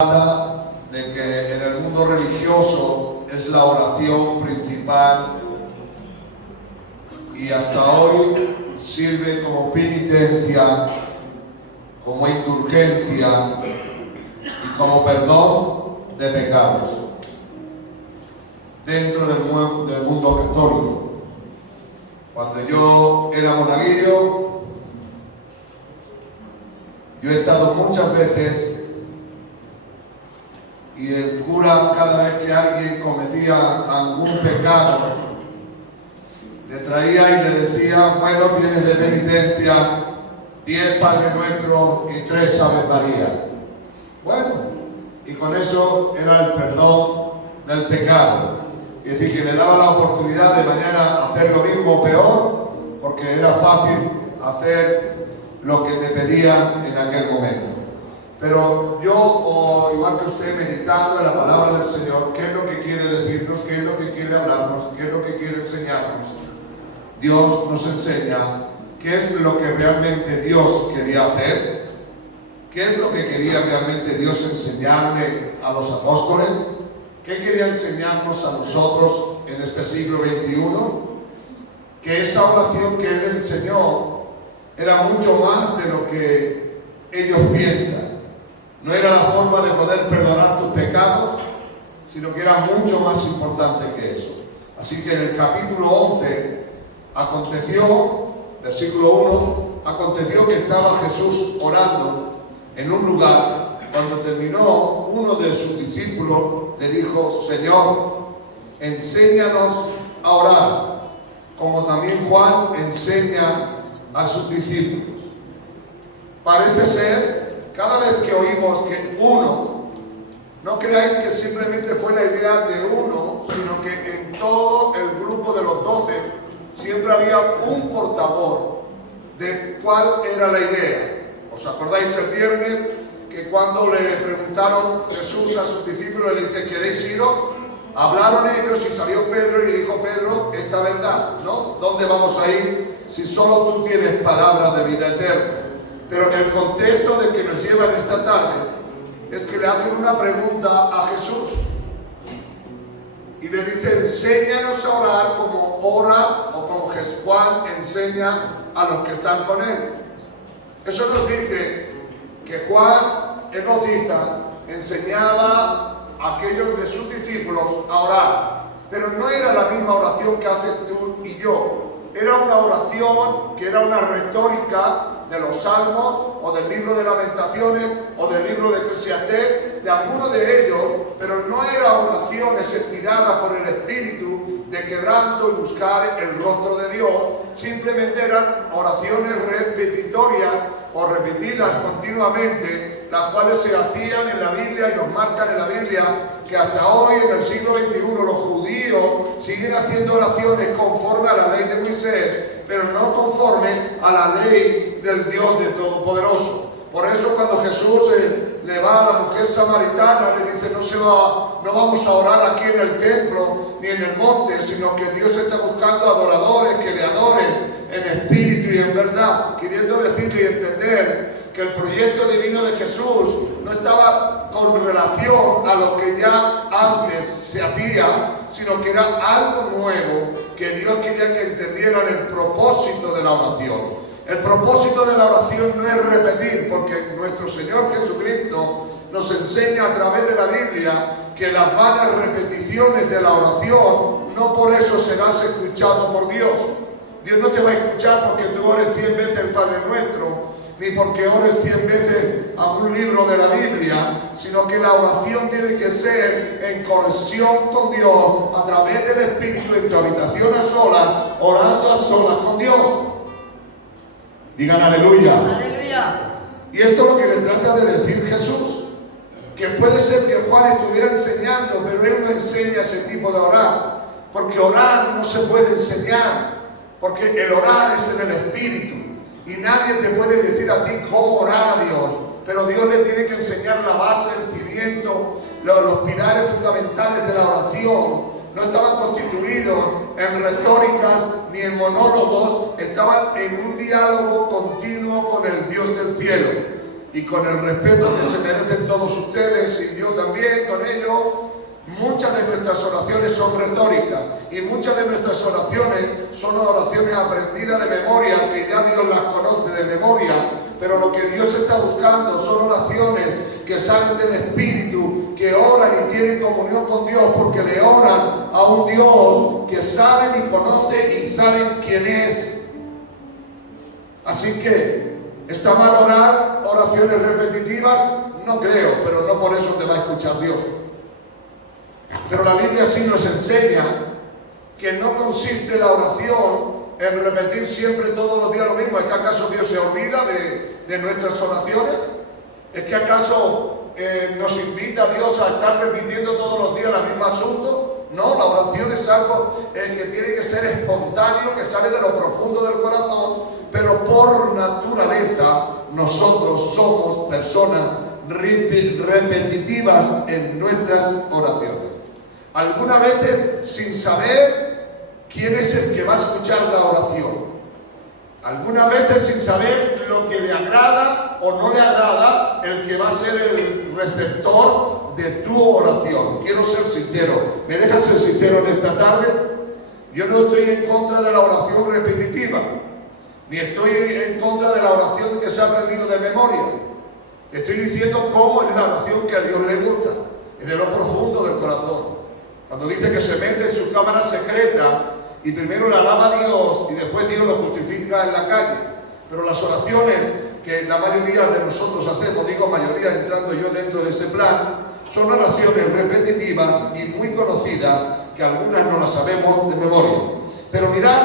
De que en el mundo religioso es la oración principal y hasta hoy sirve como penitencia, como indulgencia y como perdón de pecados dentro del mundo católico. Cuando yo era monaguillo, yo he estado muchas veces y el cura, cada vez que alguien cometía algún pecado, le traía y le decía: bueno, tienes de penitencia 10 Padre Nuestro y 3 Ave María. Bueno, y con eso era el perdón del pecado. Es decir, que le daba la oportunidad de mañana hacer lo mismo o peor, porque era fácil hacer lo que te pedían en aquel momento. Pero yo, igual que usted, meditando en la palabra del Señor, qué es lo que quiere decirnos, qué es lo que quiere hablarnos, qué es lo que quiere enseñarnos, Dios nos enseña qué es lo que realmente Dios quería hacer, qué es lo que quería realmente Dios enseñarle a los apóstoles, qué quería enseñarnos a nosotros en este siglo XXI, que esa oración que Él enseñó era mucho más de lo que ellos piensan. No era la forma de poder perdonar tus pecados, sino que era mucho más importante que eso. Así que en el capítulo 11 aconteció, versículo 1, aconteció que estaba Jesús orando en un lugar. Cuando terminó, uno de sus discípulos le dijo: Señor, enséñanos a orar, como también Juan enseña a sus discípulos. Parece ser, cada vez que oímos que uno, no creáis que simplemente fue la idea de uno, sino que en todo el grupo de los 12 siempre había un portavoz de cuál era la idea. ¿Os acordáis el viernes que cuando le preguntaron Jesús a sus discípulos, le dice: ¿queréis iros? Hablaron ellos y salió Pedro y dijo: Pedro, esta verdad, ¿no? ¿Dónde vamos a ir si solo tú tienes palabras de vida eterna? Pero el contexto de que nos llevan esta tarde es que le hacen una pregunta a Jesús y le dice: enséñanos a orar como ora o como Juan enseña a los que están con él. Eso nos dice que Juan el Bautista enseñaba a aquellos de sus discípulos a orar, pero no era la misma oración que haces tú y yo. Era una oración que era una retórica de los Salmos, o del libro de Lamentaciones, o del libro de Eclesiastés, de alguno de ellos, pero no eran oraciones inspiradas por el Espíritu de quebranto y buscar el rostro de Dios. Simplemente eran oraciones repetitorias o repetidas continuamente, las cuales se hacían en la Biblia y nos marcan en la Biblia que hasta hoy, en el siglo XXI, los judíos siguen haciendo oraciones conforme a la ley de Moisés, pero no conforme a la ley del Dios de Todopoderoso. Por eso cuando Jesús le va a la mujer samaritana, le dice: no vamos a orar aquí en el templo ni en el monte, sino que Dios está buscando adoradores que le adoren en espíritu y en verdad, queriendo decirle y entender que el proyecto divino de Jesús no estaba con relación a lo que ya antes se hacía, sino que era algo nuevo que Dios quería que entendieran el propósito de la oración. El propósito de la oración no es repetir, porque nuestro Señor Jesucristo nos enseña a través de la Biblia que las vanas repeticiones de la oración no por eso serás escuchado por Dios. Dios no te va a escuchar porque tú ores 100 veces el Padre Nuestro, ni porque ores 100 veces a un libro de la Biblia, sino que la oración tiene que ser en conexión con Dios, a través del Espíritu, en tu habitación a solas, orando a solas con Dios. Digan aleluya. Aleluya. Y esto es lo que le trata de decir Jesús, que puede ser que Juan estuviera enseñando, pero él no enseña ese tipo de orar, porque orar no se puede enseñar, porque el orar es en el Espíritu. Y nadie te puede decir a ti cómo orar a Dios, pero Dios le tiene que enseñar la base, el cimiento, los pilares fundamentales de la oración. No estaban constituidos en retóricas ni en monólogos, estaban en un diálogo continuo con el Dios del cielo. y con el respeto que se merecen todos ustedes y yo también con ellos, muchas de nuestras oraciones son retóricas y muchas de nuestras oraciones son oraciones aprendidas de memoria, que ya Dios las conoce de memoria, pero lo que Dios está buscando son oraciones que salen del Espíritu, que oran y tienen comunión con Dios porque le oran a un Dios que saben y conoce y saben quién es. Así que, ¿está mal orar oraciones repetitivas? No creo, pero no por eso te va a escuchar Dios. Pero la Biblia sí nos enseña que no consiste la oración en repetir siempre todos los días lo mismo. ¿Es que acaso Dios se olvida de nuestras oraciones? ¿Es que acaso nos invita a Dios a estar repitiendo todos los días el mismo asunto? No, la oración es algo que tiene que ser espontáneo, que sale de lo profundo del corazón, pero por naturaleza nosotros somos personas repetitivas en nuestras oraciones. Algunas veces sin saber quién es el que va a escuchar la oración. Algunas veces sin saber lo que le agrada o no le agrada el que va a ser el receptor de tu oración. Quiero ser sincero. ¿Me dejas ser sincero en esta tarde? Yo no estoy en contra de la oración repetitiva, ni estoy en contra de la oración que se ha aprendido de memoria. Estoy diciendo cómo es la oración que a Dios le gusta, es de lo profundo del corazón. Cuando dice que se mete en su cámara secreta y primero le alaba a Dios y después Dios lo justifica en la calle. Pero las oraciones que la mayoría de nosotros hacemos, digo mayoría entrando yo dentro de ese plan, son oraciones repetitivas y muy conocidas que algunas no las sabemos de memoria. Pero mirad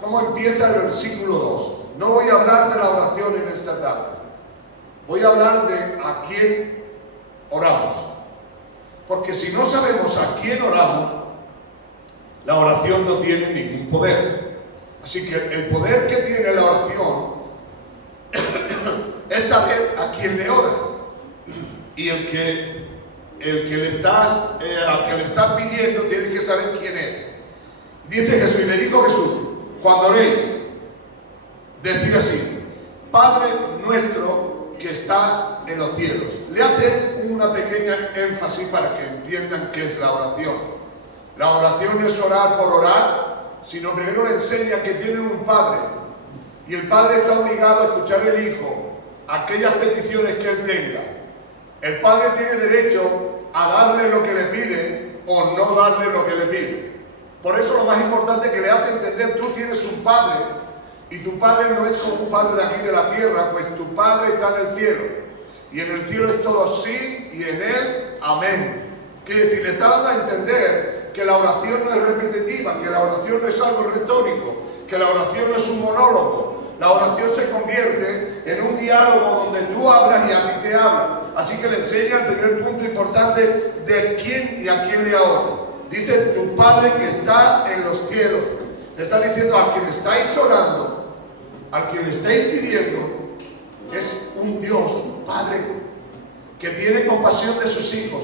cómo empieza el versículo 2. No voy a hablar de la oración en esta tarde. Voy a hablar de a quién oramos. Porque si no sabemos a quién oramos, la oración no tiene ningún poder. Así que el poder que tiene la oración es saber a quién le oras. Y al que le estás pidiendo tienes que saber quién es. Dice Jesús, y le dijo Jesús, cuando oréis, decid así: Padre nuestro que estás en los cielos. Le hace una pequeña énfasis para que entiendan qué es la oración. La oración no es orar por orar, sino primero le enseña que tienen un Padre, y el Padre está obligado a escuchar al Hijo aquellas peticiones que él tenga. El Padre tiene derecho a darle lo que le pide o no darle lo que le pide. Por eso lo más importante que le hace entender, tú tienes un Padre, y tu Padre no es como un Padre de aquí de la tierra, pues tu Padre está en el cielo. Y en el cielo es todo sí y en él amén. Quiere decir, le está dando a entender que la oración no es repetitiva, que la oración no es algo retórico, que la oración no es un monólogo. La oración se convierte en un diálogo donde tú hablas y a ti te hablan. Así que le enseña el primer punto importante de quién y a quién le ora. Dice tu Padre que está en los cielos. Le está diciendo a quien estáis orando, al quien le estáis pidiendo, es un Dios, un Padre, que tiene compasión de sus hijos.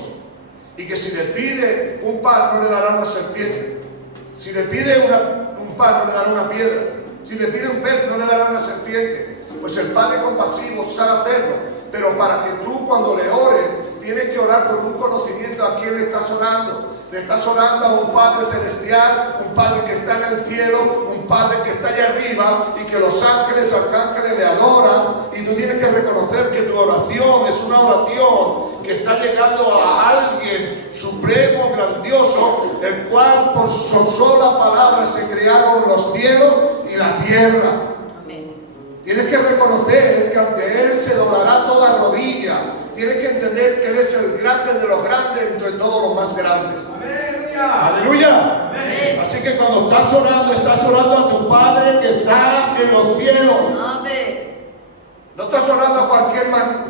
Y que si le pide un pan no le dará una serpiente. Si le pide un pan no le dará una piedra. Si le pide un pez no le dará una serpiente. Pues el Padre compasivo sabe hacerlo. Pero para que tú cuando le ores tienes que orar con un conocimiento a quién le estás orando. Le estás orando a un Padre celestial, un Padre que está en el cielo, un Padre que está allá arriba y que los ángeles, arcángeles le adoran. Y tú tienes que reconocer que tu oración es una oración que está llegando a alguien supremo, grandioso, el cual por su sola palabra se crearon los cielos y la tierra. Amén. Tienes que reconocer que ante Él se doblará toda rodilla. Tienes que entender que Él es el grande de los grandes entre todos los más grandes. ¡Aleluya! Amén. Así que cuando estás orando a tu Padre que está en los cielos. Amén. No estás orando a cualquier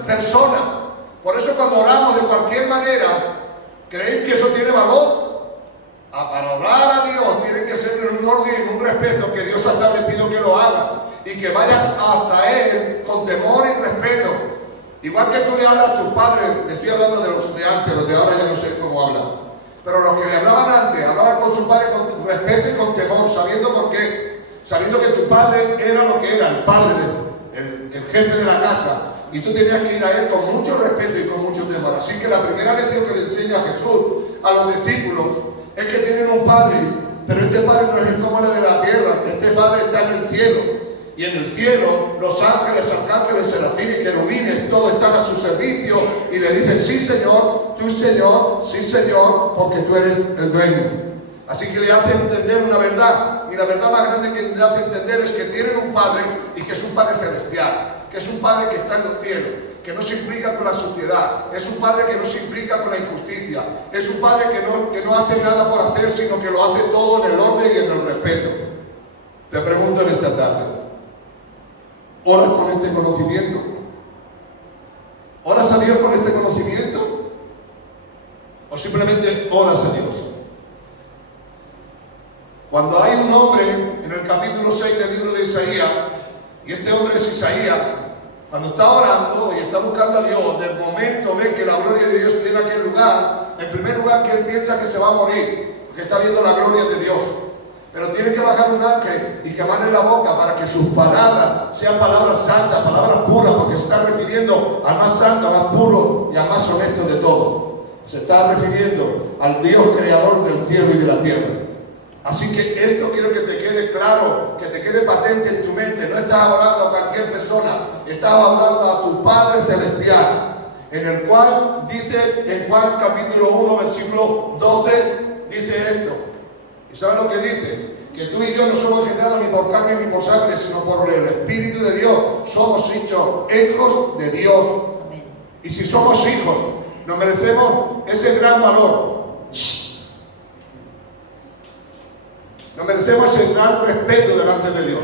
persona. Por eso cuando oramos de cualquier manera, ¿creéis que eso tiene valor? Para orar a Dios tiene que ser en un orden y en un respeto que Dios ha establecido que lo haga. Y que vayan hasta Él con temor y respeto. Igual que tú le hablas a tus padres, le estoy hablando de los de antes, los de ahora ya no sé cómo hablan. Pero los que le hablaban antes, hablaban con su padre con respeto y con temor, sabiendo por qué. Sabiendo que tu padre era lo que era, el padre, el jefe de la casa. y tú tenías que ir a Él con mucho respeto y con mucho temor. Así que la primera lección que le enseña Jesús a los discípulos es que tienen un Padre, pero este Padre no es como el de la tierra, este Padre está en el cielo. Y en el cielo, los ángeles, arcángeles, serafines, querubines, todos están a su servicio y le dicen, sí Señor, tú Señor, sí Señor, porque tú eres el dueño. Así que le hace entender una verdad, y la verdad más grande que le hace entender es que tienen un Padre y que es un Padre celestial, que es un Padre que está en los cielos, que no se implica con la sociedad, es un Padre que no se implica con la injusticia, es un Padre que no hace nada por hacer, sino que lo hace todo en el orden y en el respeto. Te pregunto en esta tarde, ¿oras con este conocimiento? ¿Oras a Dios con este conocimiento? ¿O simplemente oras a Dios? Cuando hay un hombre en el capítulo 6 del libro de Isaías, y este hombre es Isaías, cuando está orando y está buscando a Dios, de momento ve que la gloria de Dios viene a aquel lugar, en primer lugar que él piensa que se va a morir, porque está viendo la gloria de Dios. Pero tiene que bajar un ángel y quemarle la boca para que sus palabras sean palabras santas, palabras puras, porque se está refiriendo al más santo, al más puro y al más honesto de todos. Se está refiriendo al Dios creador del cielo y de la tierra. Así que esto quiero que te quede claro, que te quede patente en tu mente. No estás hablando a cualquier persona, estás hablando a tu Padre Celestial, en el cual dice en Juan capítulo 1, versículo 12, dice esto. ¿Y sabes lo que dice? Que tú y yo no somos generados ni por carne ni por sangre, sino por el Espíritu de Dios. Somos hechos hijos de Dios. Amén. Y si somos hijos, nos merecemos ese gran valor. Nos merecemos ese gran respeto delante de Dios.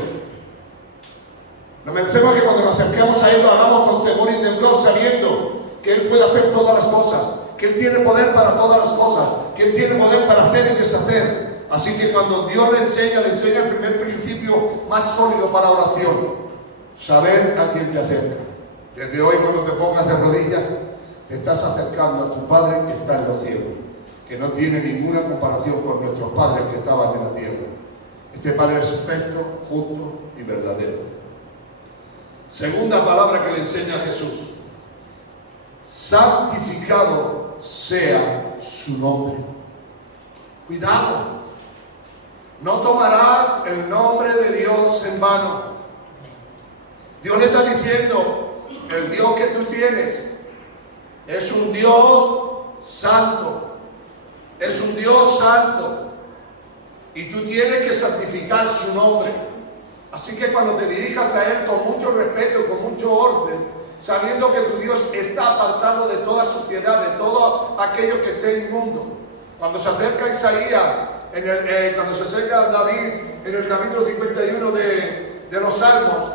Nos merecemos que cuando nos acerquemos a Él lo hagamos con temor y temblor, sabiendo que Él puede hacer todas las cosas, que Él tiene poder para todas las cosas, que Él tiene poder para hacer y deshacer. Así que cuando Dios le enseña el primer principio más sólido para la oración: saber a quién te acerca. Desde hoy, cuando te pongas de rodillas, te estás acercando a tu Padre que está en los cielos, que no tiene ninguna comparación con nuestros padres que estaban en la tierra. Este Padre es recto, justo y verdadero. Segunda palabra que le enseña a Jesús: santificado sea su nombre. Cuidado. No tomarás el nombre de Dios en vano. Dios le está diciendo, el Dios que tú tienes es un Dios santo. Es un Dios santo. Y tú tienes que santificar su nombre. Así que cuando te dirijas a Él con mucho respeto, con mucho orden, sabiendo que tu Dios está apartado de toda suciedad, de todo aquello que esté inmundo. Cuando se acerca Isaías, cuando se acerca David en el capítulo 51 de los Salmos,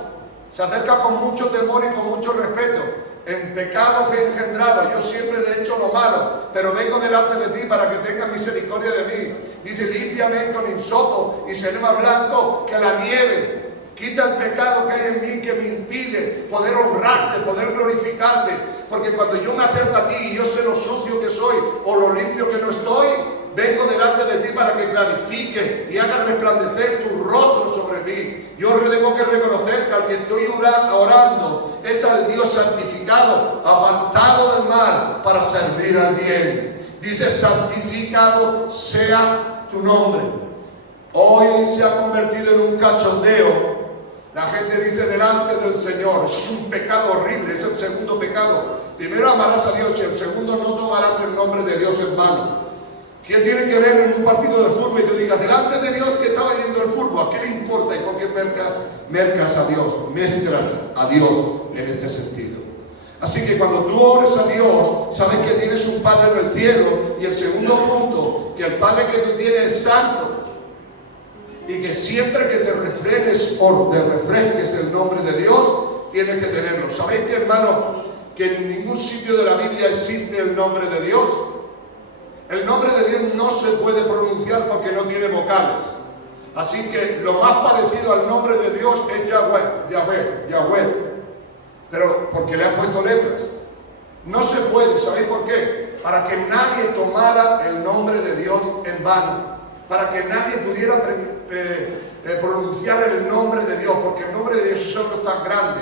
se acerca con mucho temor y con mucho respeto. En pecado fui engendrado, yo siempre he hecho lo malo, pero vengo delante de ti para que tengas misericordia de mí. Dice, límpiame con hisopo y seré más blanco que la nieve. Quita el pecado que hay en mí que me impide poder honrarte, poder glorificarte. Porque cuando yo me acerco a ti y yo sé lo sucio que soy o lo limpio que no estoy, vengo delante de ti para que clarifique y haga resplandecer tu rostro sobre mí. Yo tengo que reconocer que al que estoy orando es al Dios santificado, apartado del mal para servir al bien. Dice, santificado sea tu nombre. Hoy se ha convertido en un cachondeo. La gente dice delante del Señor. Eso es un pecado horrible, es el segundo pecado. Primero amarás a Dios y el segundo no tomarás el nombre de Dios en vano. ¿Qué tiene que ver en un partido de fútbol y tú digas delante de Dios que estaba yendo el fútbol? ¿A qué le importa? ¿Y por qué mercas a Dios? Mezclas a Dios en este sentido. Así que cuando tú ores a Dios, sabes que tienes un Padre en el cielo. Y el segundo punto, que el Padre que tú tienes es santo. Y que siempre que te refresques o te refresques el nombre de Dios, tienes que tenerlo. ¿Sabéis que, hermano, que en ningún sitio de la Biblia existe el nombre de Dios? El nombre de Dios no se puede pronunciar porque no tiene vocales. Así que lo más parecido al nombre de Dios es Yahweh, Yahweh, Yahweh. Pero porque le han puesto letras. No se puede, ¿sabéis por qué? Para que nadie tomara el nombre de Dios en vano. Para que nadie pudiera pronunciar el nombre de Dios, porque el nombre de Dios es algo tan grande.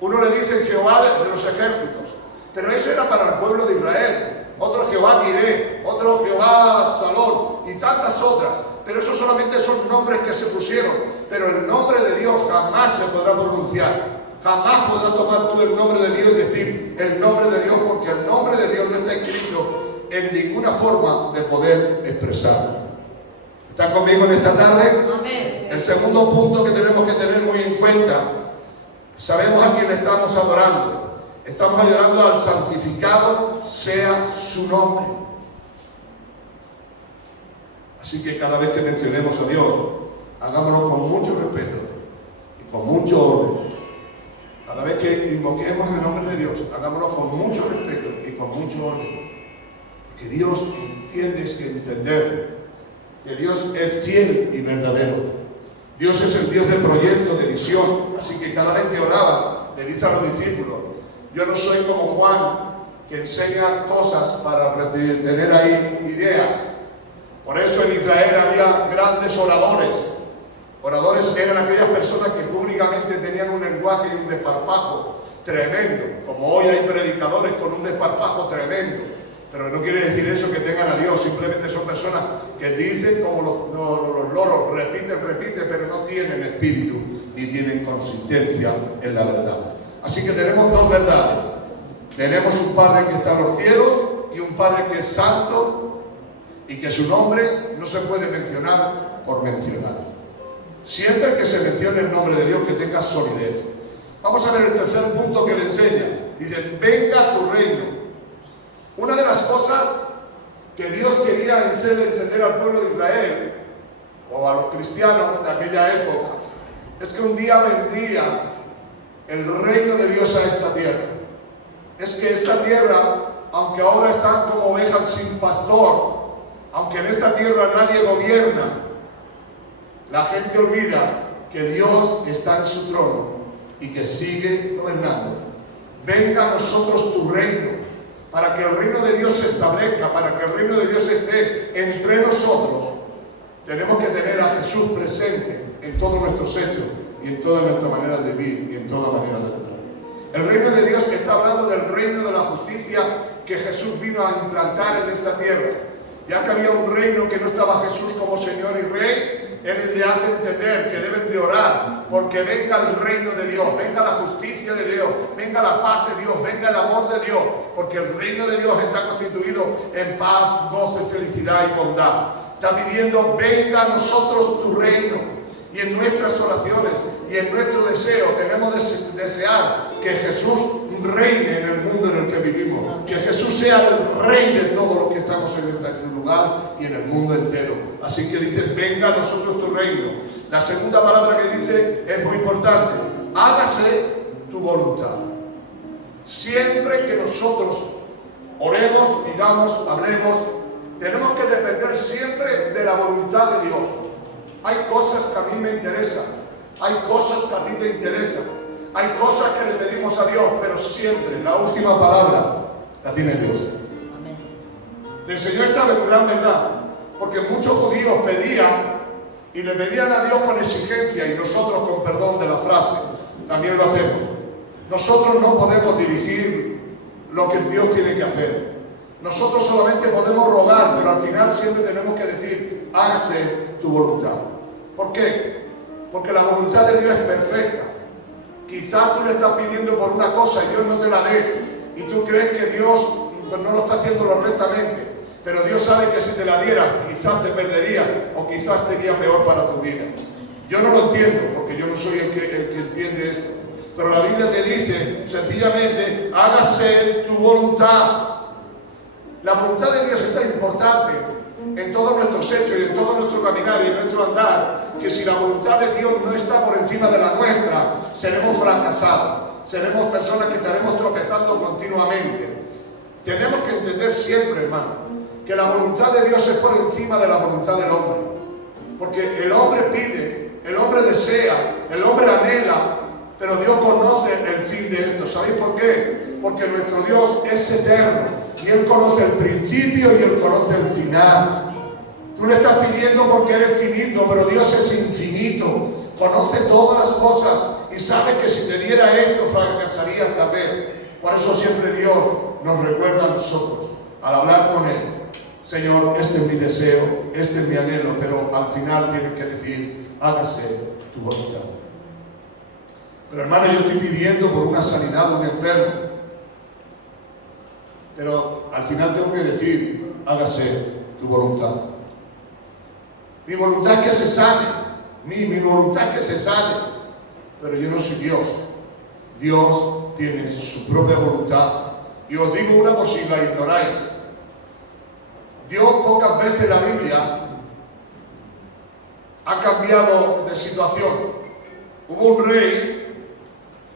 Uno le dice Jehová de los ejércitos, pero eso era para el pueblo de Israel. Otro Jehová Jireh, otro Jehová Salón y tantas otras. Pero eso solamente son nombres que se pusieron. Pero el nombre de Dios jamás se podrá pronunciar. Jamás podrás tomar tú el nombre de Dios y decir el nombre de Dios, porque el nombre de Dios no está escrito en ninguna forma de poder expresarlo. ¿Están conmigo en esta tarde? Amén. El segundo punto que tenemos que tener muy en cuenta, sabemos a quién estamos adorando. Estamos adorando al santificado sea su nombre. Así que cada vez que mencionemos a Dios, hagámoslo con mucho respeto y con mucho orden. Cada vez que invoquemos el nombre de Dios, hagámoslo con mucho respeto y con mucho orden. Porque Dios entiende que entender que Dios es fiel y verdadero. Dios es el Dios de proyecto, de visión. Así que cada vez que oraba, le dice a los discípulos, yo no soy como Juan, que enseña cosas para tener ahí ideas. Por eso en Israel había grandes oradores. Oradores eran aquellas personas que públicamente tenían un lenguaje y un desparpajo tremendo. Como hoy hay predicadores con un desparpajo tremendo. Pero no quiere decir eso que tengan a Dios. Simplemente son personas que dicen como los loros, repiten, pero no tienen espíritu ni tienen consistencia en la verdad. Así que tenemos dos verdades. Tenemos un Padre que está en los cielos y un Padre que es santo y que su nombre no se puede mencionar por mencionar. Siempre que se mencione el nombre de Dios, que tenga solidez. Vamos a ver el tercer punto que le enseña. Dice, venga tu reino. Una de las cosas que Dios quería hacerle entender al pueblo de Israel, o a los cristianos de aquella época, es que un día vendría el reino de Dios a esta tierra. Es que esta tierra, aunque ahora están como ovejas sin pastor, aunque en esta tierra nadie gobierna, la gente olvida que Dios está en su trono y que sigue gobernando. Venga a nosotros tu reino, para que el reino de Dios se establezca, para que el reino de Dios esté entre nosotros. Tenemos que tener a Jesús presente en todos nuestros hechos y en toda nuestra manera de vivir y en toda manera de actuar. El reino de Dios está hablando del reino de la justicia que Jesús vino a implantar en esta tierra. Ya que había un reino que no estaba Jesús como Señor y Rey, Él le hace entender que deben de orar porque venga el reino de Dios, venga la justicia de Dios, venga la paz de Dios, venga el amor de Dios, porque el reino de Dios está constituido en paz, gozo, felicidad y bondad. Está pidiendo, venga a nosotros tu reino. Y en nuestras oraciones y en nuestro deseo tenemos que desear que Jesús reine en el mundo en el que vivimos. Que Jesús sea el rey de todos los que estamos en este lugar y en el mundo entero. Así que dice, venga a nosotros tu reino. La segunda palabra que dice es muy importante. Hágase tu voluntad. Siempre que nosotros oremos, pidamos, hablemos, tenemos que depender siempre de la voluntad de Dios. Hay cosas que a mí me interesan, hay cosas que a ti te interesan, hay cosas que le pedimos a Dios, pero siempre la última palabra la tiene Dios. Amén. Le enseñó esta gran verdad, porque muchos judíos pedían y le pedían a Dios con exigencia, y nosotros, con perdón de la frase, también lo hacemos. Nosotros no podemos dirigir lo que Dios tiene que hacer. Nosotros solamente podemos rogar, pero al final siempre tenemos que decir, hágase tu voluntad. ¿Por qué? Porque la voluntad de Dios es perfecta. Quizás tú le estás pidiendo por una cosa y Dios no te la dé, y tú crees que Dios pues, no lo está haciendo correctamente, pero Dios sabe que si te la diera, quizás te perderías o quizás sería peor para tu vida. Yo no lo entiendo, porque yo no soy el que entiende esto, pero la Biblia te dice sencillamente, hágase tu voluntad. La voluntad de Dios es tan importante en todos nuestros hechos y en todo nuestro caminar y en nuestro andar, que si la voluntad de Dios no está por encima de la nuestra, seremos fracasados, seremos personas que estaremos tropezando continuamente. Tenemos que entender siempre, hermano, que la voluntad de Dios es por encima de la voluntad del hombre, porque el hombre pide, el hombre desea, el hombre anhela, pero Dios conoce el fin de esto. ¿Sabéis por qué? Porque nuestro Dios es eterno y Él conoce el principio y Él conoce el final. Tú le estás pidiendo porque eres finito, pero Dios es infinito, conoce todas las cosas y sabes que si te diera esto fracasarías también. Por eso siempre Dios nos recuerda a nosotros, al hablar con Él: Señor, este es mi deseo, este es mi anhelo, pero al final tienes que decir: hágase tu voluntad. Pero hermano, yo estoy pidiendo por una sanidad de un enfermo, pero al final tengo que decir: hágase tu voluntad. Mi voluntad es que se sane, mi voluntad es que se sane, pero yo no soy Dios. Dios tiene su propia voluntad. Y os digo una por si la ignoráis: Dios pocas veces en la Biblia ha cambiado de situación. Hubo un rey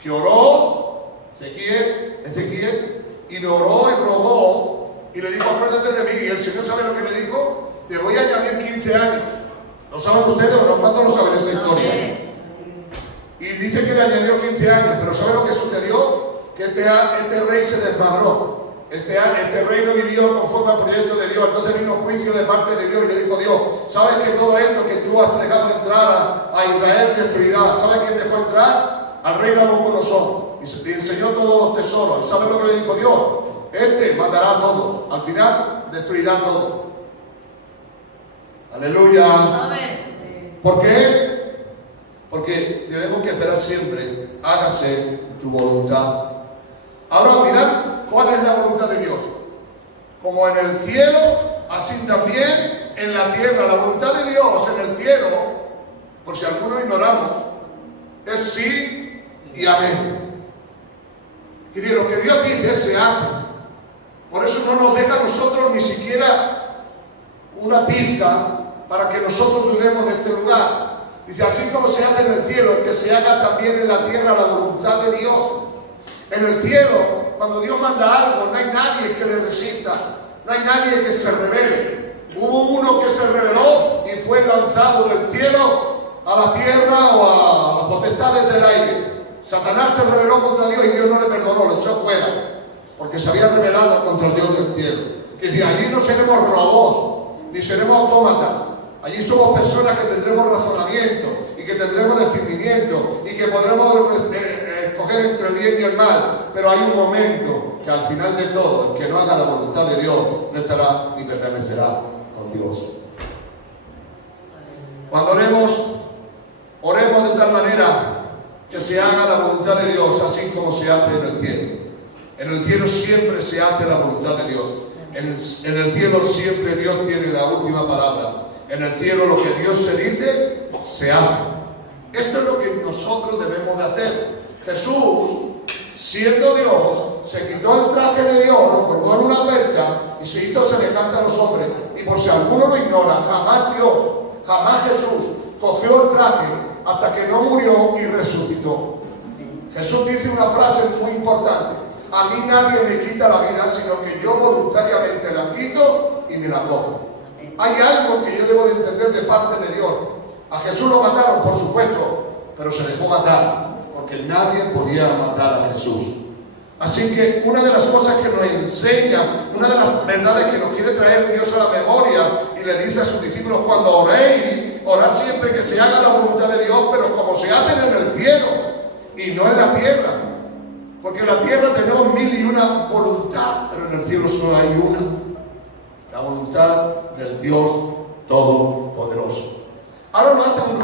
que oró, Ezequiel, y le oró y rogó y le dijo: acuérdate de mí. Y el Señor, ¿sabe lo que le dijo? Te voy a añadir 15 años. ¿Lo saben ustedes o no? ¿Cuántos lo saben esa historia? Y dice que le añadió 15 años, pero ¿sabe lo que sucedió? Que este rey se desmadró. Este rey no vivió conforme al proyecto de Dios. Entonces vino juicio de parte de Dios y le dijo: Dios, ¿sabes que todo esto que tú has dejado entrar a Israel destruirá? ¿Sabes quién dejó entrar? Al rey Nabucodonosor. Y enseñó todos los tesoros. ¿Y sabes lo que le dijo Dios? Este matará a todos. Al final destruirá todo. Aleluya. Amén. ¿Por qué? Porque tenemos que esperar siempre: hágase tu voluntad. Ahora mirad cuál es la voluntad de Dios. Como en el cielo, así también en la tierra. La voluntad de Dios en el cielo, por si algunos ignoramos, es sí y amén. Y decir, lo que Dios dice se hace. Por eso no nos deja a nosotros ni siquiera una pista para que nosotros dudemos de este lugar. Dice: así como se hace en el cielo, que se haga también en la tierra la voluntad de Dios. En el cielo, cuando Dios manda algo, no hay nadie que le resista, no hay nadie que se rebele. Hubo uno que se rebeló y fue lanzado del cielo a la tierra o a las potestades del aire. Satanás se rebeló contra Dios y Dios no le perdonó, lo echó fuera, porque se había rebelado contra el Dios del cielo. Que dice: allí no seremos robots, ni seremos autómatas. Allí somos personas que tendremos razonamiento y que tendremos discernimiento y que podremos escoger entre el bien y el mal. Pero hay un momento que al final de todo, el que no haga la voluntad de Dios no estará ni permanecerá con Dios. Cuando oremos de tal manera que se haga la voluntad de Dios, así como se hace en el cielo. En el cielo siempre se hace la voluntad de Dios. En el cielo siempre Dios tiene la última palabra. En el cielo lo que Dios se dice, se hace. Esto es lo que nosotros debemos de hacer. Jesús, siendo Dios, se quitó el traje de Dios, lo colgó en una percha y se hizo semejante a los hombres. Y por si alguno lo ignora, jamás Dios, jamás Jesús cogió el traje hasta que no murió y resucitó. Jesús dice una frase muy importante: a mí nadie me quita la vida, sino que yo voluntariamente la quito y me la cojo. Hay algo que yo debo de entender de parte de Dios. A Jesús lo mataron, por supuesto, pero se dejó matar, porque nadie podía matar a Jesús. Así que una de las cosas que nos enseña, una de las verdades que nos quiere traer Dios a la memoria, y le dice a sus discípulos: cuando oréis, orad siempre que se haga la voluntad de Dios, pero como se hace en el cielo y no en la tierra. Porque en la tierra tenemos 1001 voluntad, pero en el cielo solo hay una: la voluntad del Dios Todopoderoso. Ahora lo hace un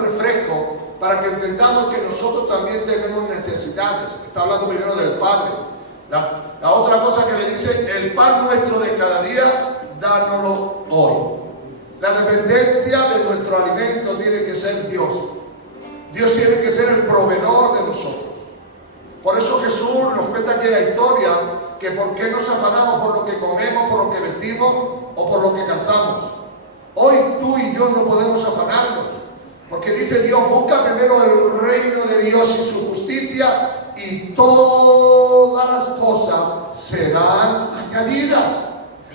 refresco para que entendamos que nosotros también tenemos necesidades. Está hablando primero del Padre. La otra cosa que le dice: el pan nuestro de cada día, dánoslo hoy. La dependencia de nuestro alimento tiene que ser Dios. Dios tiene que ser el proveedor de nosotros. Por eso Jesús nos cuenta aquella historia, que por qué nos afanamos por lo que comemos, por lo que vestimos o por lo que cantamos. Hoy tú y yo no podemos afanarnos, porque dice Dios: busca primero el reino de Dios y su justicia, y todas las cosas serán añadidas.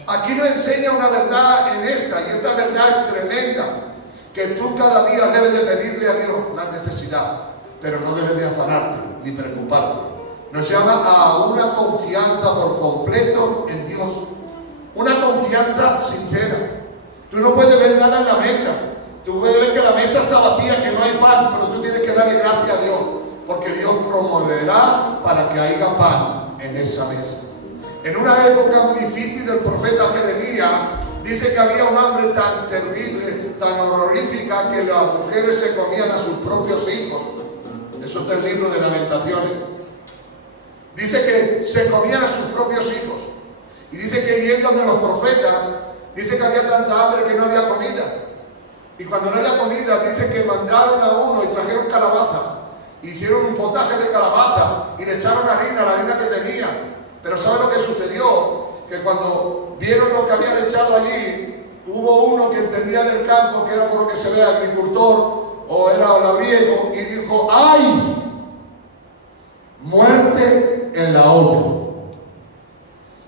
Aquí nos enseña una verdad en esta, y esta verdad es tremenda, que tú cada día debes de pedirle a Dios la necesidad, pero no debes de afanarte ni preocuparte. Nos llama a una confianza por completo en Dios, una confianza sincera. Tú no puedes ver nada en la mesa, Tú puedes ver que la mesa está vacía, que no hay pan, pero tú tienes que darle gracias a Dios, porque Dios promoverá para que haya pan en esa mesa. En una época muy difícil del profeta Jeremías, dice que había un hambre tan terrible, tan horrorífica, que las mujeres se comían a sus propios hijos. Eso está en el libro de Lamentaciones. Dice que se comían a sus propios hijos. Y dice que yendo de los profetas, dice que había tanta hambre que no había comida. Y cuando no había comida, dice que mandaron a uno y trajeron calabazas. Hicieron un potaje de calabaza y le echaron harina, la harina que tenían. Pero ¿sabe lo que sucedió? Que cuando vieron lo que habían echado allí, hubo uno que entendía del campo, que era por lo que se ve agricultor, o era labriego, y dijo: ¡ay! Muerte en la olla.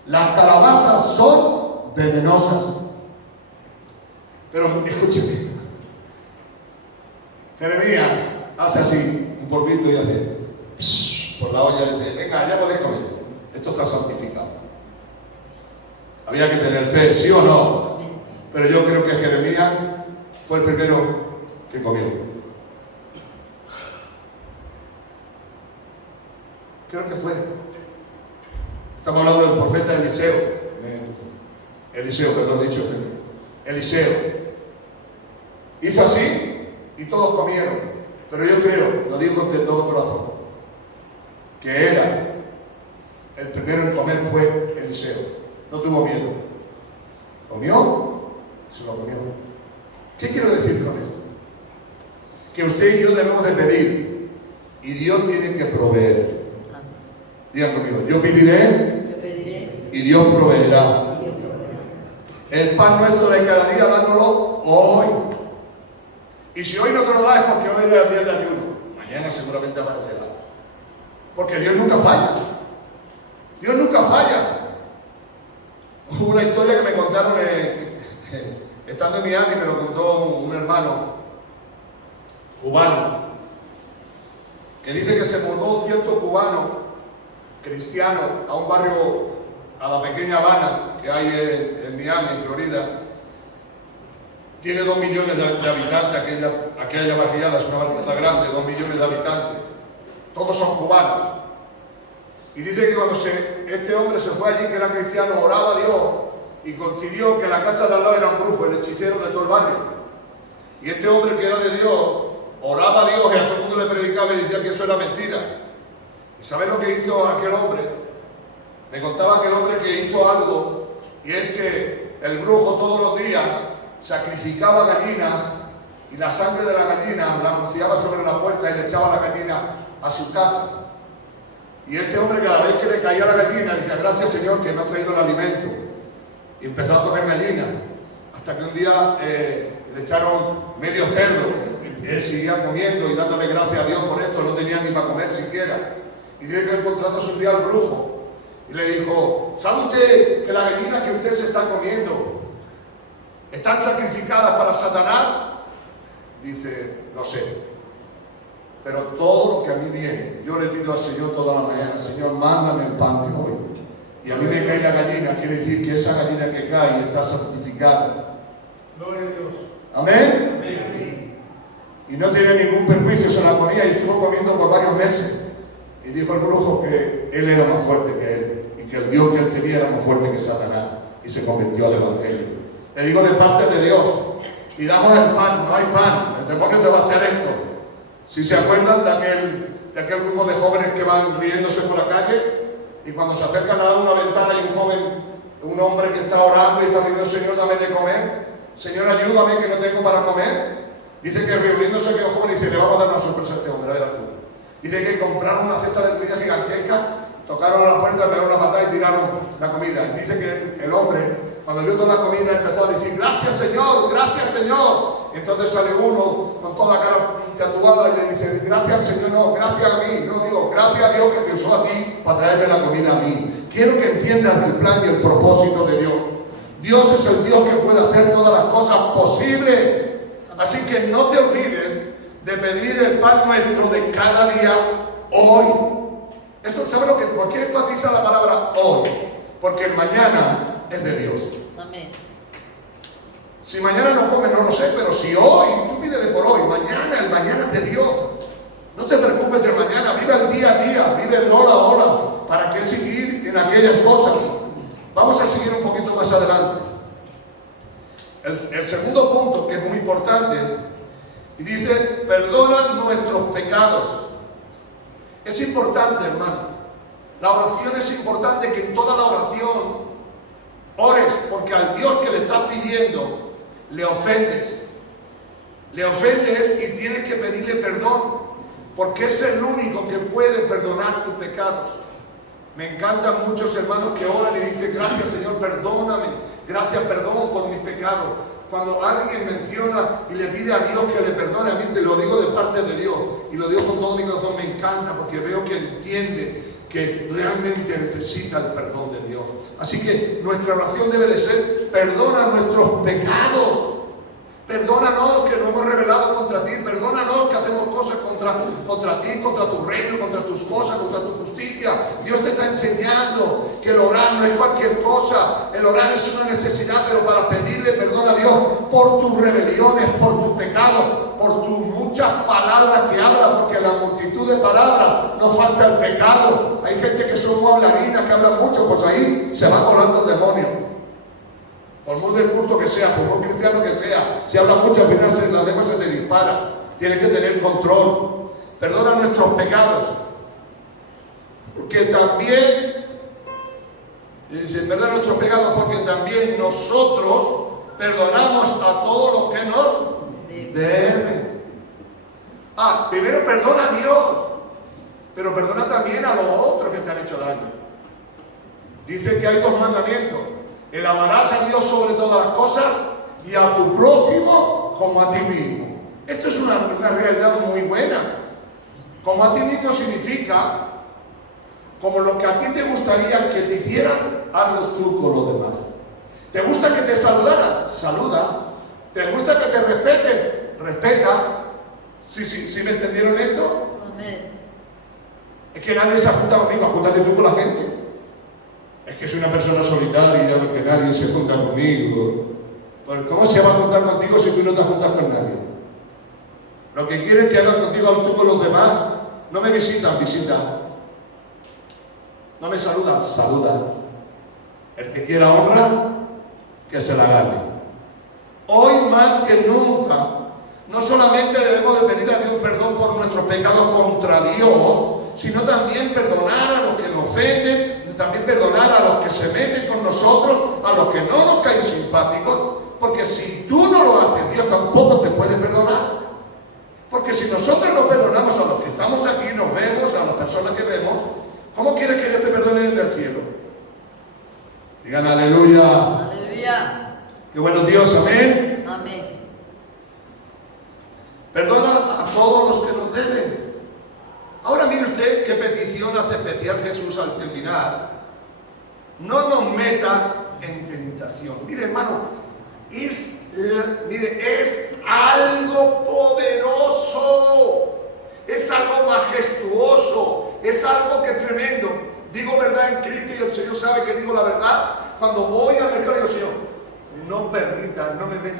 Las calabazas son venenosas. Pero escúcheme, Jeremías hace así, un polvito, y hace por la olla, y dice: venga, ya podéis comer, esto está santificado. Había que tener fe, ¿sí o no? Pero yo creo que Jeremías fue el primero que comió. Creo que fue. Estamos hablando del profeta Eliseo. Eliseo. Hizo así y todos comieron. Pero yo creo, lo digo de todo corazón, que era el primero en comer fue Eliseo. No tuvo miedo. Comió, se lo comió. ¿Qué quiero decir con esto? Que usted y yo debemos de pedir y Dios tiene que proveer. Digan conmigo: yo pediré y Dios proveerá. El pan nuestro de cada día, dándolo hoy. Y si hoy no te lo da, es porque hoy era el día de ayuno. Mañana seguramente aparecerá. Porque Dios nunca falla. Dios nunca falla. Hubo una historia que me contaron estando en Miami, me lo contó un hermano cubano, que dice que se mudó cierto cubano cristiano a un barrio, a la pequeña Habana que hay en Miami, en Florida. Tiene 2 millones de habitantes, aquella barriada es una barriada grande, 2 millones de habitantes. Todos son cubanos. Y dice que cuando este hombre se fue allí, que era cristiano, oraba a Dios y coincidió que la casa de al lado era un brujo, el hechicero de todo el barrio. Y este hombre que era de Dios, oraba a Dios y a todo el mundo le predicaba y decía que eso era mentira. ¿Y sabes lo que hizo aquel hombre? Me contaba aquel hombre que hizo algo, y es que el brujo todos los días sacrificaba gallinas y la sangre de la gallina la rociaba sobre la puerta y le echaba la gallina a su casa. Y este hombre, cada vez que le caía la gallina, decía: gracias Señor que me ha traído el alimento. Y empezó a comer gallina, hasta que un día le echaron medio cerdo. Y él seguía comiendo y dándole gracias a Dios por esto, no tenía ni para comer siquiera. Y dice que encontrándose un día al brujo y le dijo: ¿sabe usted que las gallinas que usted se está comiendo están sacrificadas para Satanás? Dice: no sé. Pero todo lo que a mí viene, yo le pido al Señor toda la mañana: Señor, mándame el pan de hoy. Y a mí me cae la gallina, quiere decir que esa gallina que cae está santificada. Gloria a Dios. ¿Amén? Amén. Y no tiene ningún perjuicio, se la comía y estuvo comiendo por varios meses. Y dijo el brujo que él era más fuerte que él y que el Dios que él tenía era más fuerte que Satanás, y se convirtió al Evangelio. Te digo de parte de Dios: y damos el pan, no hay pan, el demonio te va a echar esto. Si se acuerdan de aquel grupo de jóvenes que van riéndose por la calle, y cuando se acercan a una ventana hay un hombre que está orando y está pidiendo: Señor, dame de comer, Señor, ayúdame que no tengo para comer. Dice que reuniéndose aquellos jóvenes, dice: le vamos a dar una sorpresa a este hombre, a ver tú. Dice que compraron una cesta de comida gigantesca, tocaron a la puerta, pegaron una patada y tiraron la comida. Y dice que el hombre, cuando vio toda la comida, empezó a decir: gracias Señor, gracias Señor. Entonces sale uno con toda la cara tatuada y le dice: gracias Señor, no, gracias a mí. No, digo, gracias a Dios que te usó a ti para traerme la comida a mí. Quiero que entiendas el plan y el propósito de Dios. Dios es el Dios que puede hacer todas las cosas posibles. Así que no te olvides de pedir el pan nuestro de cada día hoy. Esto, ¿sabe lo que? ¿Por qué enfatiza la palabra hoy? Porque el mañana es de Dios. Amén. Si mañana no comes, no lo sé, pero si hoy, tú pídele por hoy, mañana, el mañana es de Dios. No te preocupes del mañana, vive el día a día, vive el hora a hora. ¿Para qué seguir en aquellas cosas? Vamos a seguir un poquito más adelante. El segundo punto, que es muy importante, y dice, perdona nuestros pecados. Es importante, hermano. La oración es importante, que en toda la oración ores, porque al Dios que le estás pidiendo le ofendes. Le ofendes y tienes que pedirle perdón, porque es el único que puede perdonar tus pecados. Me encantan muchos hermanos que oran y dicen, gracias Señor, perdóname, gracias, perdón por mis pecados. Cuando alguien menciona y le pide a Dios que le perdone, a mí te lo digo de parte de Dios, y lo digo con todo mi corazón, me encanta, porque veo que entiende que realmente necesita el perdón de Dios. Así que nuestra oración debe de ser, perdona nuestros pecados. Perdónanos que no hemos rebelado contra ti, perdónanos que hacemos cosas contra ti, contra tu reino, contra tus cosas, contra tu justicia. Dios te está enseñando que el orar no es cualquier cosa, el orar es una necesidad, pero para pedirle perdón a Dios por tus rebeliones, por tus pecados, por tus muchas palabras que hablas, porque en la multitud de palabras no falta el pecado. Hay gente que son hablarinas, que hablan mucho, pues ahí se va colando el demonio. Por muy del culto que sea, por muy cristiano que sea, si habla mucho al final la lengua se te dispara. Tienes que tener control. Perdona nuestros pecados, porque también dice, perdona nuestros pecados, porque también nosotros perdonamos a todos los que nos deben. Primero perdona a Dios, pero perdona también a los otros que te han hecho daño. Dice que hay dos mandamientos: el amarás a Dios sobre todas las cosas y a tu prójimo como a ti mismo. Esto es una realidad muy buena. Como a ti mismo significa, como lo que a ti te gustaría que te hicieran, hazlo tú con los demás. ¿Te gusta que te saludaran? Saluda. ¿Te gusta que te respeten? Respeta. ¿Sí me entendieron esto? Amén. Es que nadie se junta conmigo, júntate tú con la gente. Es que soy una persona solitaria, porque nadie se junta conmigo. Pues ¿cómo se va a juntar contigo si tú no te juntas con nadie? Lo que quieres que haga contigo, hazlo tú con los demás. No me visitan, visita. No me saludan, saluda. El que quiera honra, que se la gane. Hoy más que nunca, no solamente debemos de pedir a Dios perdón por nuestros pecados contra Dios, sino también perdonar a los que nos ofenden, también perdonar a los que se meten con nosotros, a los que no nos caen simpáticos, porque si tú no lo haces, Dios tampoco te puede perdonar. Porque si nosotros no perdonamos a los que estamos aquí, nos vemos, a las personas que vemos, ¿cómo quieres que Dios te perdone desde el cielo? Digan aleluya. Aleluya. Qué bueno Dios, amén. Amén. Perdona a todos los que nos deben. Ahora mire usted qué petición hace especial Jesús al terminar. No nos metas en tentación. Mire, hermano, es algo poderoso, es algo majestuoso, es algo que es tremendo. Digo verdad en Cristo y el Señor sabe que digo la verdad. Cuando voy al mercado digo, Señor, no me meta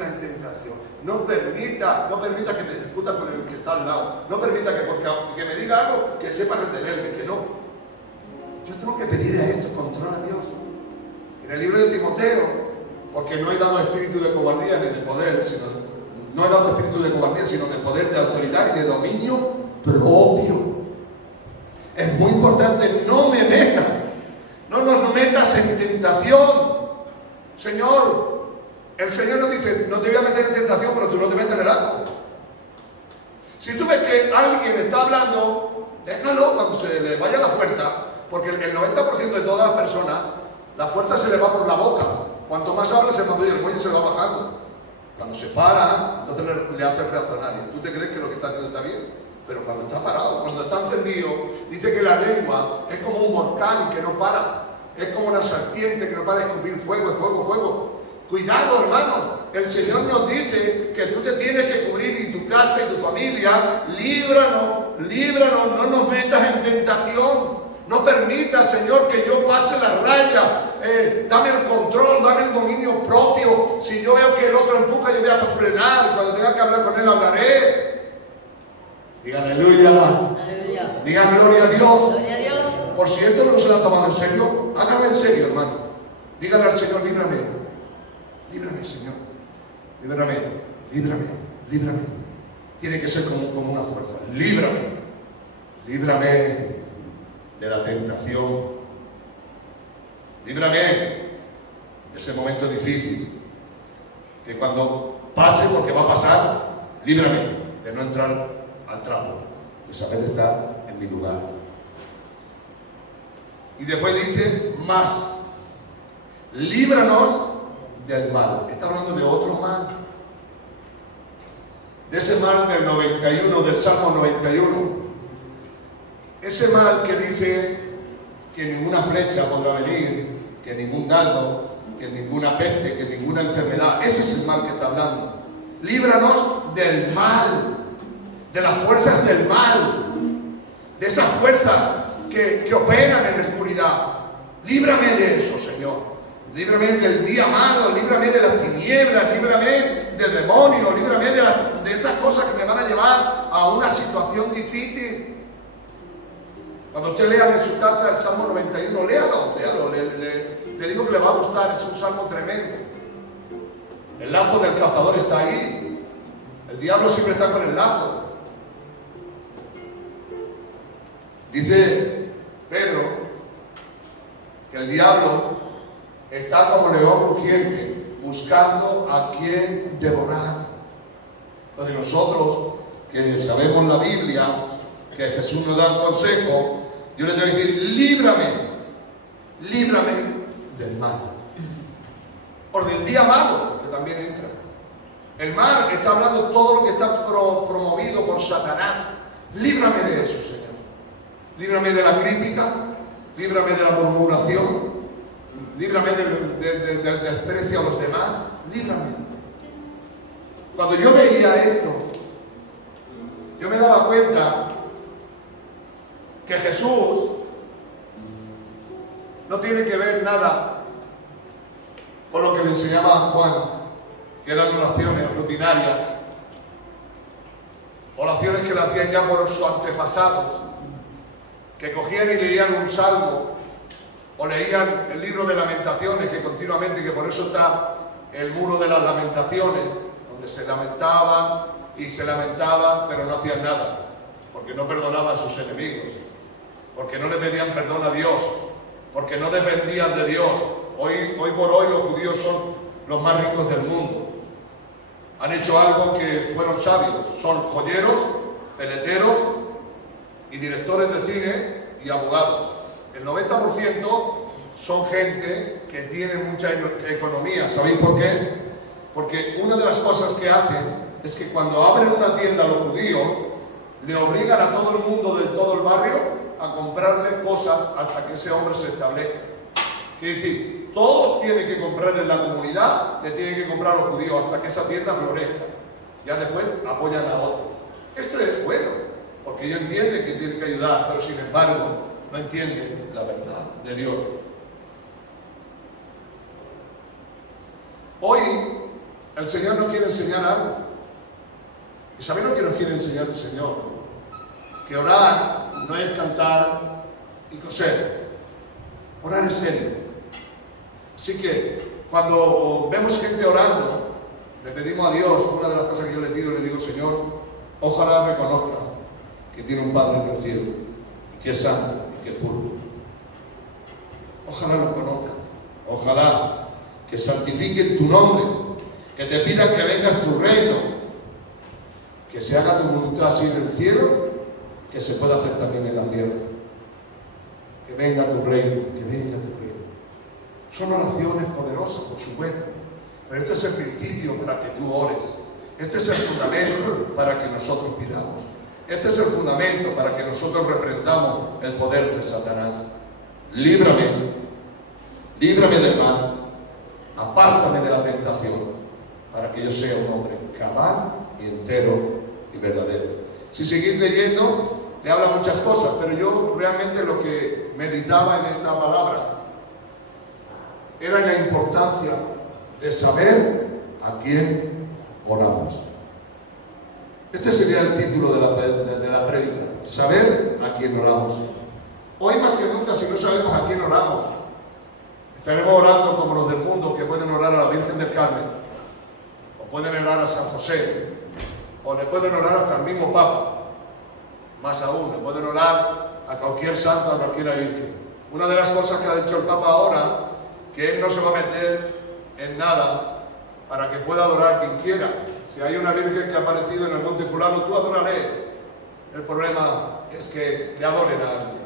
en tentación. No permita que me discuta con el que está al lado. No permita que me diga algo, que sepa retenerme, que no. Yo tengo que pedirle a esto control a Dios. En el libro de Timoteo, porque no he dado espíritu de cobardía ni de poder, no he dado espíritu de cobardía, sino de poder, de autoridad y de dominio propio. Es muy importante, no me metas, no nos metas en tentación. Señor, el Señor nos dice, no te voy a meter en tentación, pero tú no te metes en el acto. Si tú ves que alguien está hablando, déjalo cuando se le vaya la fuerza, porque el 90% de todas las personas, la fuerza se le va por la boca. Cuanto más habla, se mantuvo y el cuello se va bajando. Cuando se para, entonces le hace reaccionar. Y tú te crees que lo que está haciendo está bien. Pero cuando está parado, cuando está encendido, dice que la lengua es como un volcán que no para. Es como una serpiente que no para de escupir fuego, fuego, fuego. Cuidado, hermano. El Señor nos dice que tú te tienes que cubrir y tu casa y tu familia. Líbranos, no nos metas en tentación. No permita, Señor, que yo pase la raya. dame el control, dame el dominio propio. Si yo veo que el otro empuja, yo voy a frenar. Cuando tenga que hablar con él, hablaré. Digan aleluya. Aleluya. Digan gloria a Dios. Gloria a Dios. Por si esto no se lo ha tomado en serio, hágalo en serio, hermano. Díganle al Señor, líbrame. Líbrame, Señor. Líbrame, líbrame, líbrame. Tiene que ser como una fuerza. Líbrame. Líbrame de la tentación. Líbrame de ese momento difícil. Que cuando pase, porque va a pasar, líbrame de no entrar al trapo, de saber estar en mi lugar. Y después dice, más, líbranos del mal. Está hablando de otro mal. De ese mal del 91, del Salmo 91. Ese mal que dice que ninguna flecha podrá venir, que ningún dardo, que ninguna peste, que ninguna enfermedad. Ese es el mal que está hablando. Líbranos del mal, de las fuerzas del mal, de esas fuerzas que operan en la oscuridad. Líbrame de eso, Señor. Líbrame del día malo, líbrame de las tinieblas, líbrame del demonio, líbrame de esas cosas que me van a llevar a una situación difícil. Cuando usted lea en su casa el Salmo 91, léalo. Le digo que le va a gustar, es un salmo tremendo. El lazo del cazador está ahí. El diablo siempre está con el lazo. Dice Pedro que el diablo está como león rugiente, buscando a quien devorar. Entonces nosotros que sabemos la Biblia, que Jesús nos da un consejo, yo le tengo que decir, líbrame del mal. Por del día malo, que también entra. El mal está hablando todo lo que está promovido por Satanás. Líbrame de eso, Señor. Líbrame de la crítica, líbrame de la murmuración, líbrame del desprecio a los demás, líbrame. Cuando yo veía esto, yo me daba cuenta que Jesús no tiene que ver nada con lo que le enseñaba Juan, que eran oraciones rutinarias, oraciones que le hacían ya por sus antepasados, que cogían y leían un salmo, o leían el libro de Lamentaciones, que continuamente, que por eso está el muro de las lamentaciones, donde se lamentaban y se lamentaban, pero no hacían nada, porque no perdonaban a sus enemigos, porque no le pedían perdón a Dios, porque no dependían de Dios. Hoy por hoy los judíos son los más ricos del mundo. Han hecho algo que fueron sabios, son joyeros, peleteros y directores de cine y abogados. El 90% son gente que tiene mucha economía. ¿Sabéis por qué? Porque una de las cosas que hacen es que cuando abren una tienda a los judíos, le obligan a todo el mundo de todo el barrio a comprarle cosas hasta que ese hombre se establezca. Quiere decir, todos tienen que comprar en la comunidad, le tienen que comprar a los judíos hasta que esa tienda florezca. Ya después apoyan a otros. Esto es bueno, porque ellos entienden que tienen que ayudar, pero sin embargo no entienden la verdad de Dios. Hoy el Señor nos quiere enseñar algo. ¿Y sabéis lo que nos quiere enseñar el Señor? Que orar no es cantar y coser. Orar es serio. Así que cuando vemos gente orando, le pedimos a Dios, una de las cosas que yo le pido, le digo, Señor, ojalá reconozca que tiene un Padre en el cielo, y que es santo y que es puro. Ojalá lo conozcan. Ojalá que santifiquen tu nombre, que te pidan que vengas tu reino, que se haga tu voluntad así en el cielo, que se pueda hacer también en la tierra. Que venga tu reino, que venga tu reino. Son oraciones poderosas, por supuesto, pero este es el principio para que tú ores. Este es el fundamento para que nosotros pidamos. Este es el fundamento para que nosotros reprendamos el poder de Satanás. Líbrame del mal, apártame de la tentación, para que yo sea un hombre cabal y entero y verdadero. Si seguís leyendo, le habla muchas cosas, pero yo realmente lo que meditaba en esta palabra era en la importancia de saber a quién oramos. Este sería el título de la prédica, saber a quién oramos. Hoy más que nunca, si no sabemos a quién oramos, estaremos orando como los del mundo, que pueden orar a la Virgen del Carmen, o pueden orar a San José, o le pueden orar hasta el mismo Papa. Más aún, le pueden orar a cualquier santo, a cualquier virgen. Una de las cosas que ha dicho el Papa ahora, que él no se va a meter en nada para que pueda adorar quien quiera. Si hay una virgen que ha aparecido en el monte fulano, tú adórale. El problema es que le adoren a alguien.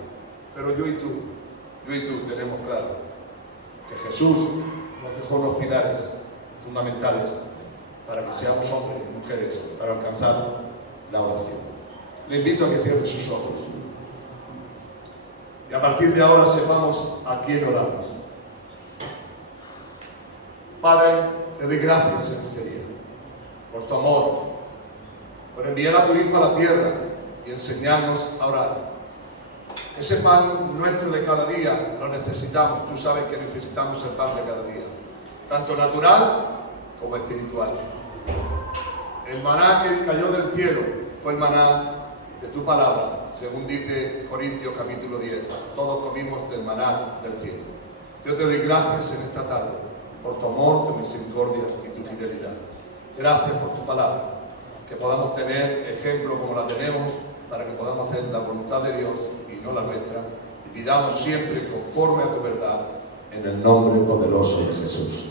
Pero yo y tú tenemos claro que Jesús nos dejó los pilares fundamentales para que seamos hombres y mujeres para alcanzar la oración. Le invito a que cierre sus ojos y a partir de ahora sepamos a quién oramos. Padre, te doy gracias en este día por tu amor, por enviar a tu Hijo a la tierra y enseñarnos a orar. Ese pan nuestro de cada día lo necesitamos. Tú sabes que necesitamos el pan de cada día, tanto natural como espiritual. El maná que cayó del cielo fue el maná de tu palabra, según dice Corintios capítulo 10. Todos comimos del maná del cielo. Yo te doy gracias en esta tarde por tu amor, tu misericordia y tu fidelidad. Gracias por tu palabra, que podamos tener ejemplo como la tenemos, para que podamos hacer la voluntad de Dios y no la nuestra, y pidamos siempre conforme a tu verdad, en el nombre poderoso de Jesús.